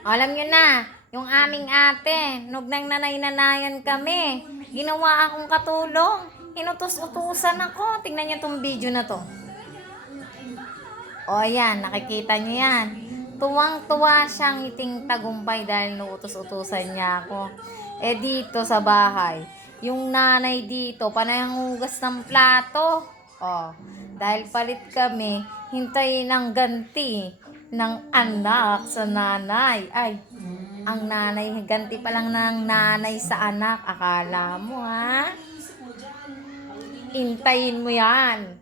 Alam nyo na, yung aming ate, nung nanay-nanayan kami, ginawa akong katulong. Inutos-utusan ako. Tingnan nyo tong video na to. O yan, nakikita nyo yan. Tuwang-tuwa siyang ngiting tagumpay dahil nuutos-utusan niya ako. Eh dito sa bahay, yung nanay dito, panay ang hugas ng plato. O, dahil palit kami, hintayin ang ganti ng anak sa nanay. Ay, ang nanay, ganti pa lang ng nanay sa anak. Akala mo ha? Hintayin mo yan.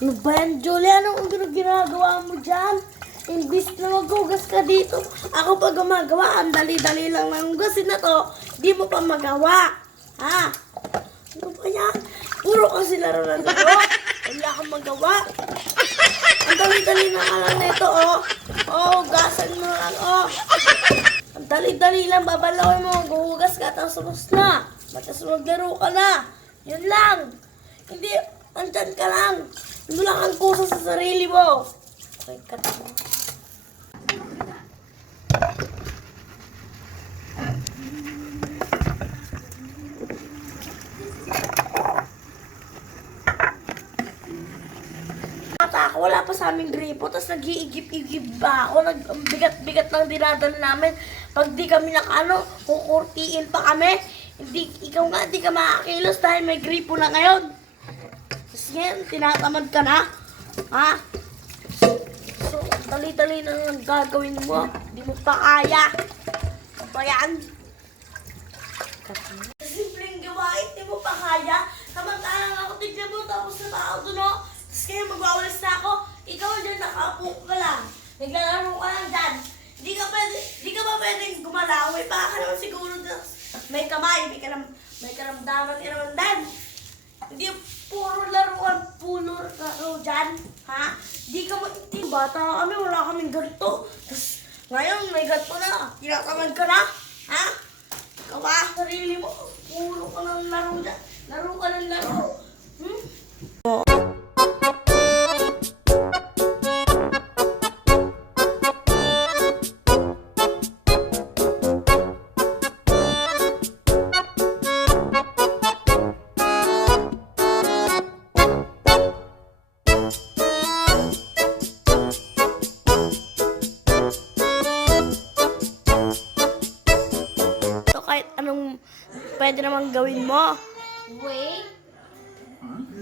Ano ba yan, Julie? Anong ginagawa mo dyan? Imbis na maghugas ka dito. Ako pa gumagawa. Ang dali-dali lang ng hugasin na to. Di mo pa magawa. Ha? Ano ba yan? Puro kasi laro na dito. Wala akong magawa. Ang dali-dali na ka lang nito, oh. Oh, hugasan mo lang, oh. Ang dali-dali lang. Babalawin mo. Maghuhugas ka. Tapos ubos na. Tapos maglaro ka na. Yun lang. Hindi, andyan ka lang. Ano lang ang kusa sa sarili mo? Okay, kata mo. Wala pa sa aming gripo, tapos nag-iigip-igip ba ako, ang bigat-bigat ng dinadala namin. Pag di kami kukurtiin pa kami, ikaw nga, di ka makakilos dahil may gripo na ngayon. Tapos ngayon, tinatamad ka na, ha? So, dali-dali na lang gagawin mo, di mo pa kaya. Ano ba yan? Simpleng gawain, di mo pa kaya. Samantalang ako, tignan mo, tapos na tao doon, no? Tapos kayo magwawalis na ako, ikaw dyan nakaupo ka lang. Naglalaro ka lang dyan. Di ka ba pwedeng gumalaw? May paa ka naman siguro dyan. May kamay, may karamdaman ka naman dyan. Hindi puro laruan, puro laro dyan. Ha? Di ka magtitim. Bata kami, wala kaming ganito. Tapos ngayon may ganito na. Tinatamad ka na. Ha? Ikaw ba? Sarili mo. Puro ka ng laro dyan. Laro ka ng laro. So kahit anong pwede namang gawin mo. Wait,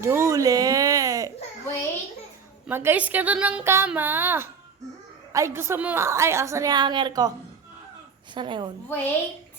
Julie! wait. Mag-ayos ka doon ng kama. Ay, gusto mo ay, asan yung hanger ko? Saan na yun? Wait.